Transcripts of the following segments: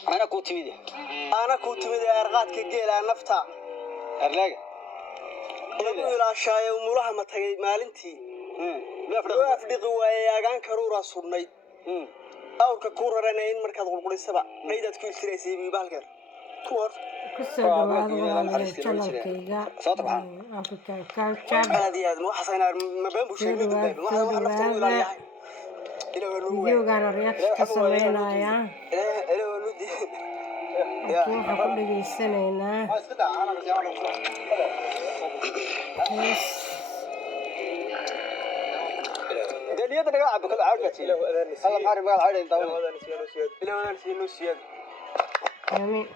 أنا كنت مدي أرقات كجيلة نفتا أرلاق إلى شاي ومرها ما تجي مالنتي لا أفرق ويا كان كرورة صرني أو ككورة رنين مركز قلقل السبع نيدا تكون سريسي ببالغر كور كسر دواد channelkayga African Culture أنا دي هذا مو حسنا ما بين بوشين بدو واحد نفطر ولا يحيى videogan reaction ka sameynaya laakiin waxaan ku dhageysanaynaa hees دنيا ترى قاعد بكل عارفة الله محارب قال عارف أنت إلى وين سينوسياد آمين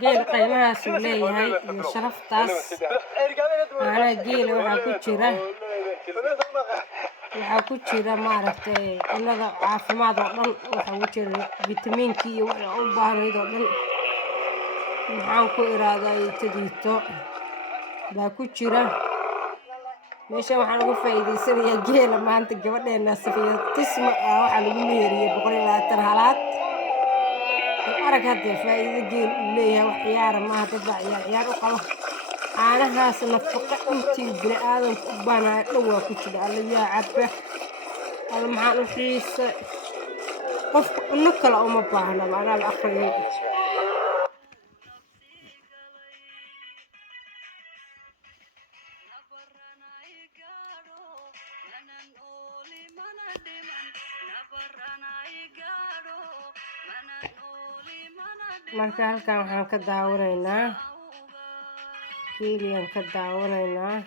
جيل قيمها سوليه هاي شرف تاس أنا جيل waxaa ku jira maaragtay cunnada caafimaad oo dhan waxaa ku jira fitamiinkii iyo waxa u baahnayd oo dhan maxaan ku iraaday tadiito baa ku jira meeshan waxaan uga faa'iideysanayaa geela maanta gabadheena Safiya Tisma waxaa lagu meheriyay 120 halaad arag hadda faa'iido geel u leeyahay wax ciyaar maaha dad ciyaar u qabo caanahaas nafaqo intii bini'aadamku u baahnaa dhan waa ku jira alla yaa cabba alla maxaan u xiisa qofka cunno kale uma baahna anaa la aqriyay marka halkan waxaan ka daawanaynaa كيليان كداونينا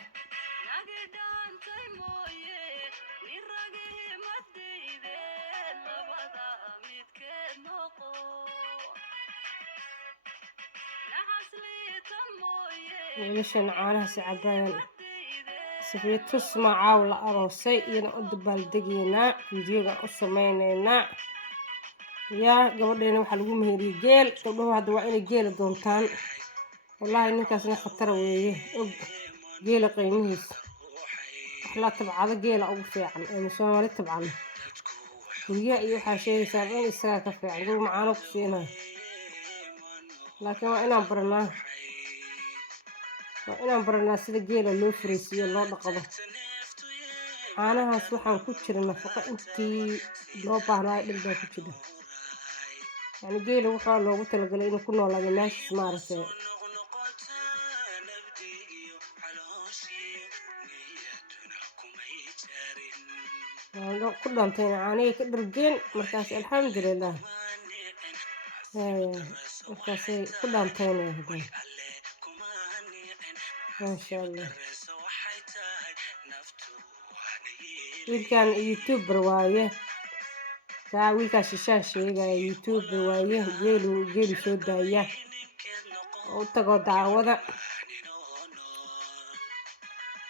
مشان عانها سعبان سفية تسمع عاولة أروسي ينقض بالدقينا فيديو قصمينينا يا قبلنا وحلقوا مهري جيل قبلوا هذا وين جيل دونتان والله إنك أصلا خطر ويه جيل قيميس أحلى تبع جيل أو فعل أنا سوالي تبعنا ويا أيها شيء سابين إسراك فعل قول معانا كشينا لكن وأنا برنا سيد جيل اللي فريسي الله نقضه أنا هسوحان كتير النفقة أنتي لو بحنا يبدأ كتير يعني جيل وحنا لو قلت لك إنه كنا ولا جناش مارسة كلهم تين عاني كدرجين مركز الحمد لله مركز كلهم تين هذول ما شاء الله وكان يوتيوب رواية كاوي كشاشة يوتيوب رواية جيلو شو داية وتقعد دعوة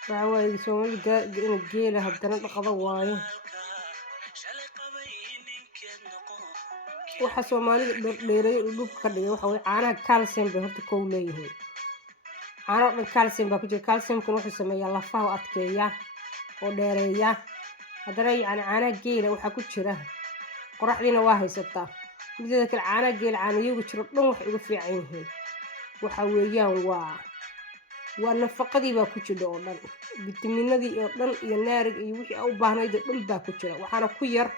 دعوة يسوون الجيل هبدنا القضاء waxa Soomaaliga dheeray dhulka ka dhigay waxa way caanaha calcium bay horta ku leeyihiin caano dhan calcium baa ku jira calciumku wuxuu sameeyaa lafaha adkeeya oo dheereeya hadana yani caanaha geela waxa ku jira qoraxdiina waa haysataa midda kale caanaha geela caanayoga jiro dhan wax ugu fiican yihiin waxa weeyaan waa nafaqadii baa ku jira oo dhan fitamiinadii oo dhan iyo naarig iyo wixii u baahnayd oo dhan baa ku jira waxaana ku yar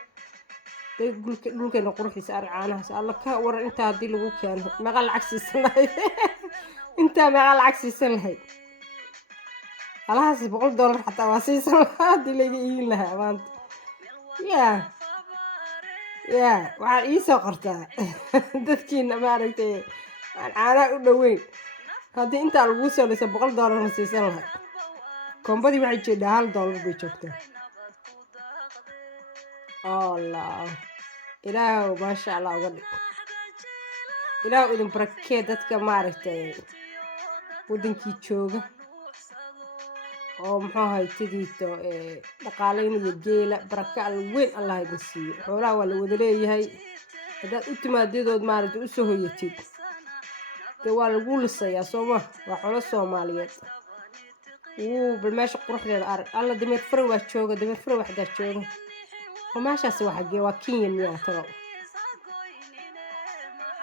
dhulkeena quruxiisa arcaanahaas alla ka waran inta hadii lagu keeno meeqa lacag siisan lahayd inta meeqa lacag siisan lahayd alahaas $100 xataa waa siisan lahayd hadii laga iin lahaa maanta waxaa ii soo qortaa dadkiina maaragtay aan caanaha u dhoweyn haddii intaa lagu soo dhisa $100 ma siisan lahayd kombadii waxay jeedaa $1 bay joogtaa الله إله ما شاء الله ودي إله إذن بركة دتك ما عرفتي ودنكي تشوجا أو محاها يتديتو دقالين يجيلا بركة الوين الله يبصي حولا ولا ودلي هاي هذا أنت ما ديدود ما عرفت أسوه يتيد dee waa lagu lisayaa sooma waa xolo soomaaliyeed bal meesha quruxdeeda arag alla dameer fare waa jooga dameer fare waxdaa jooga oo meeshaasi waa xagee waa Kenya miyaa talo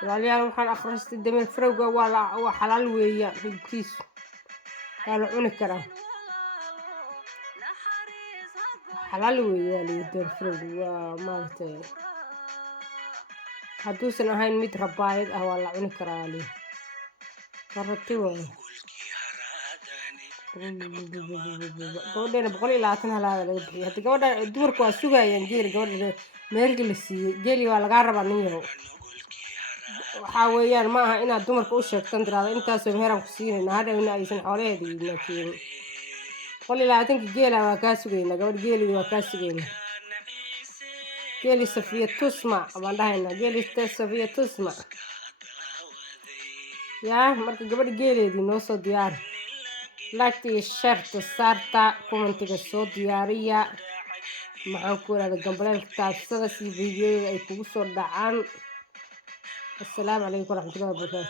walaalayaal waxaan akhristay dameer farewga waa xalaal weeyaan hilibkiisu waa la cuni karaa xalaal weeyaan dameer farewga waa maaragtay hadduusan ahayn mid rabaayad ah waa la cuni karaa li karati waaye gabadheena 120 halaada laga bixiyay hadda gabadha dumarku waa sugayaan geeli gabadha meergi la siiyey geeli waa lagaa rabaa nin yahow waxaa weeyaan ma aha inaad dumarka u sheegtan tiraada intaasoo meheraan ku siinayna hadhowna aysan xoolaheeda iibna keenin 120 geela waa kaa sugaynaa gabadh geelida waa kaa sugaynaa geeli safiya tusma baan dhahaynaa geeli safiya tusma yaa marka gabadh geeleedii noo soo diyaari laagta iyo sharta saarta commentiga soo diyaariya maxaan ku wadaada gambaleelka taabsada si fiidiyoyada ay kugu soo dhacaan السلام عليكم ورحمة الله وبركاته.